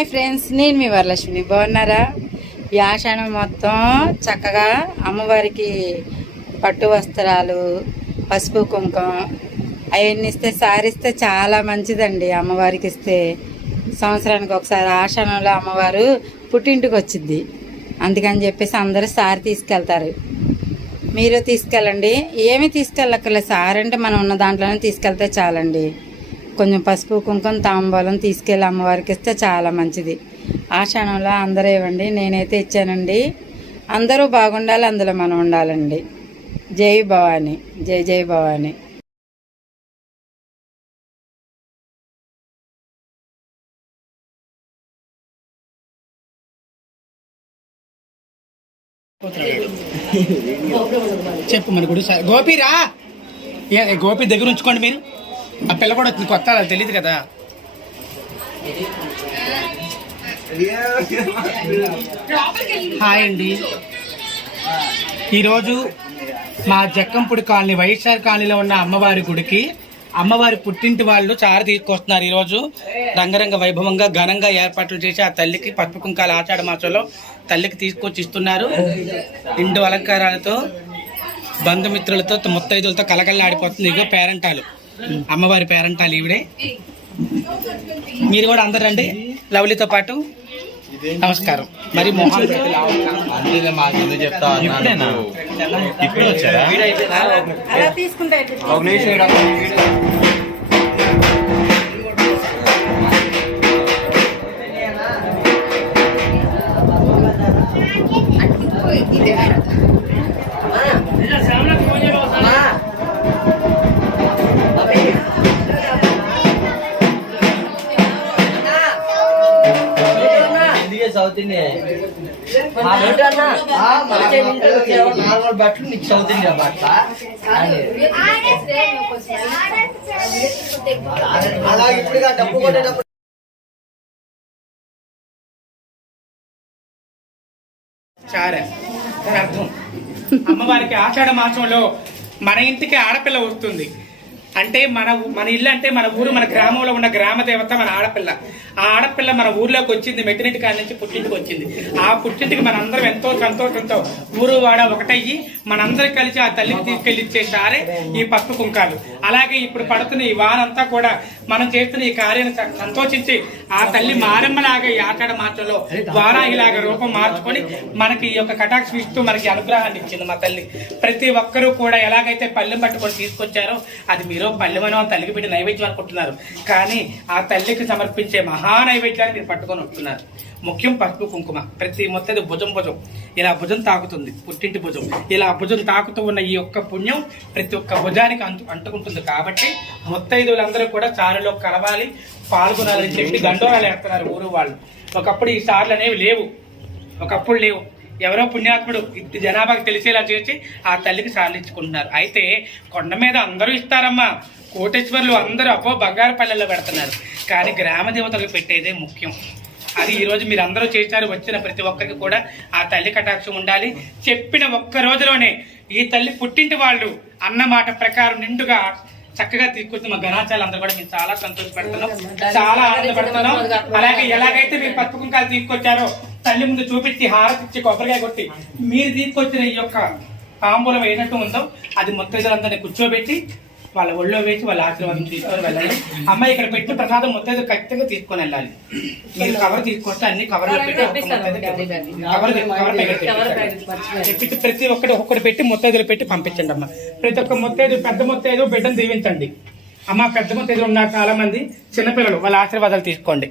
Hi friends, నేను మీ వరలక్ష్మిని. బాగున్నారా? ఈ ఆషాఢం మొత్తం చక్కగా అమ్మవారికి పట్టు వస్త్రాలు, పసుపు కుంకుమ అవన్నీ ఇస్తే, సారిస్తే చాలా మంచిదండి. అమ్మవారికి ఇస్తే సంవత్సరానికి ఒకసారి ఆషాఢంలో అమ్మవారు పుట్టింటికి వచ్చింది. అందుకని చెప్పేసి అందరూ సారి తీసుకెళ్తారు. మీరు తీసుకెళ్ళండి. ఏమీ తీసుకెళ్ళక్కర్లేదు. సారి అంటే మనం ఉన్న దాంట్లోనే తీసుకెళ్తే చాలండి. కొంచెం పసుపు కుంకుమ తాంబూలం తీసుకెళ్ళి అమ్మవారికి ఇస్తే చాలా మంచిది. ఆషాఢంలో అందరూ ఇవ్వండి. నేనైతే ఇచ్చానండి. అందరూ బాగుండాలి, అందులో మనం ఉండాలండి. జై భవాని, జై జై భవాని. చెప్పు మన గుడి గోపిరా, గోపి దగ్గర ఉంచుకోండి. మీరు ఆ పిల్ల కూడా వచ్చింది కొత్త, తెలియదు కదా. హాయ్ అండి. ఈరోజు మా జక్కంపూడి కాలనీ, వైఎస్ఆర్ కాలనీలో ఉన్న అమ్మవారి గుడికి అమ్మవారి పుట్టింటి వాళ్ళు చారు తీసుకొస్తున్నారు. ఈరోజు రంగరంగ వైభవంగా ఘనంగా ఏర్పాట్లు చేసి ఆ తల్లికి పసుపు కుంకాల ఆషాఢ మాసంలో తల్లికి తీసుకొచ్చి ఇస్తున్నారు. ఇండు అలంకారాలతో, బంధుమిత్రులతో, ముత్తైదులతో కలకల్లాడిపోతుంది. ఇగో పేరంటాలు, అమ్మవారి పేరంటాలు ఈవిడే. మీరు కూడా అందరు రండి లవ్లీతో పాటు. నమస్కారం. మరి సౌత్ ఇండియా బట్టలు నీకు సౌత్ ఇండియా బట్ట అలాగే ఇప్పుడు డబ్బు కొట్టేటప్పుడు చారే అర్థం. అమ్మవారికి ఆషాఢ మాసంలో మన ఇంటికి ఆడపిల్ల వస్తుంది అంటే మన ఇల్లు అంటే మన ఊరు, మన గ్రామంలో ఉన్న గ్రామ దేవత మన ఆడపిల్ల. ఆ ఆడపిల్ల మన ఊర్లోకి వచ్చింది, మెట్టినింటి కాడి నుంచి పుట్టింటికి వచ్చింది. ఆ పుట్టింటికి మనందరం ఎంతో సంతోషంతో ఊరు వాడ ఒకటయ్యి మనందరం కలిసి ఆ తల్లికి తీసుకెళ్లి ఇచ్చే సారే ఈ పసుపు కుంకాలు. అలాగే ఇప్పుడు పడుతున్న ఈ వారంతా కూడా మనం చేస్తున్న ఈ కార్యాన్ని సంతోషించి ఆ తల్లి మారమ్మలాగా ఈ ఆషాఢ మాసంలో వారాహిలాగా రూపం మార్చుకొని మనకి ఈ యొక్క కటాక్ష ఇస్తూ మనకి అనుగ్రహాన్ని ఇచ్చింది మా తల్లి. ప్రతి ఒక్కరూ కూడా ఎలాగైతే పళ్ళెం పట్టుకొని తీసుకొచ్చారో అది మీరు పల్లెమనో తల్లికి పెట్టి నైవేద్యం అనుకుంటున్నారు, కానీ ఆ తల్లికి సమర్పించే మహా నైవేద్యాన్ని మీరు పట్టుకొని వస్తున్నారు. ముఖ్యం పసుపు కుంకుమ. ప్రతి మొత్తది భుజం ఇలా భుజం తాకుతుంది, పుట్టింటి భుజం. ఇలా భుజం తాకుతూ ఉన్న ఈ యొక్క పుణ్యం ప్రతి ఒక్క భుజానికి అంటుకుంటుంది. కాబట్టి ముత్తైదువులందరూ కూడా చారులో కలవాలి, పాల్గొనాలని చెప్పి దండోరాలు వేస్తున్నారు ఊరు వాళ్ళు. ఒకప్పుడు ఈ సార్లు అనేవి లేవు, ఒకప్పుడు లేవు. ఎవరో పుణ్యాత్ముడు జనాభాకి తెలిసేలా చేసి ఆ తల్లికి సార్లించుకుంటున్నారు. అయితే కొండ మీద అందరూ ఇస్తారమ్మా, కోటేశ్వర్లు అందరూ అపో బంగారు పల్లెల్లో పెడుతున్నారు, కానీ గ్రామ దేవతలకు పెట్టేదే ముఖ్యం. అది ఈరోజు మీరు అందరూ చేశారు. వచ్చిన ప్రతి ఒక్కరికి కూడా ఆ తల్లి కటాక్షం ఉండాలి. చెప్పిన ఒక్క రోజులోనే ఈ తల్లి పుట్టింటి వాళ్ళు అన్న మాట ప్రకారం నిండుగా చక్కగా తీసుకొచ్చి మా గణాచారాలు అందరూ కూడా మేము చాలా సంతోషపడుతున్నాం, చాలా ఆనందపడుతున్నాం. అలాగే ఎలాగైతే మీరు పసుపు కుంకాలు తీసుకొచ్చారో తల్లి ముందు చూపించి హారతిచ్చి కొబ్బరికాయ కొట్టి మీరు తీసుకొచ్చిన ఈ యొక్క తాంబూలం ఏదైతే ఉందో అది ముత్తైదులందరినీ కూర్చోబెట్టి వాళ్ళ ఒళ్ళో వేసి వాళ్ళ ఆశీర్వాదం తీసుకొని వెళ్ళాలి. అమ్మాయి ఇక్కడ పెట్టి ప్రసాదం ముత్తైదు ఖచ్చితంగా తీసుకొని వెళ్ళాలి. మీరు కవర్ తీసుకొస్తే అన్ని కవర్లో పెట్టి చెప్పి ప్రతి ఒక్కటి పెట్టి ముత్తైదులు పెట్టి పంపించండి అమ్మ. ప్రతి ఒక్క ముత్తైదు, పెద్ద ముత్తైదు బిడ్డను దీవించండి అమ్మ. పెద్ద ముత్తైదు ఉన్నారు చాలా మంది చిన్నపిల్లలు, వాళ్ళ ఆశీర్వాదాలు తీసుకోండి.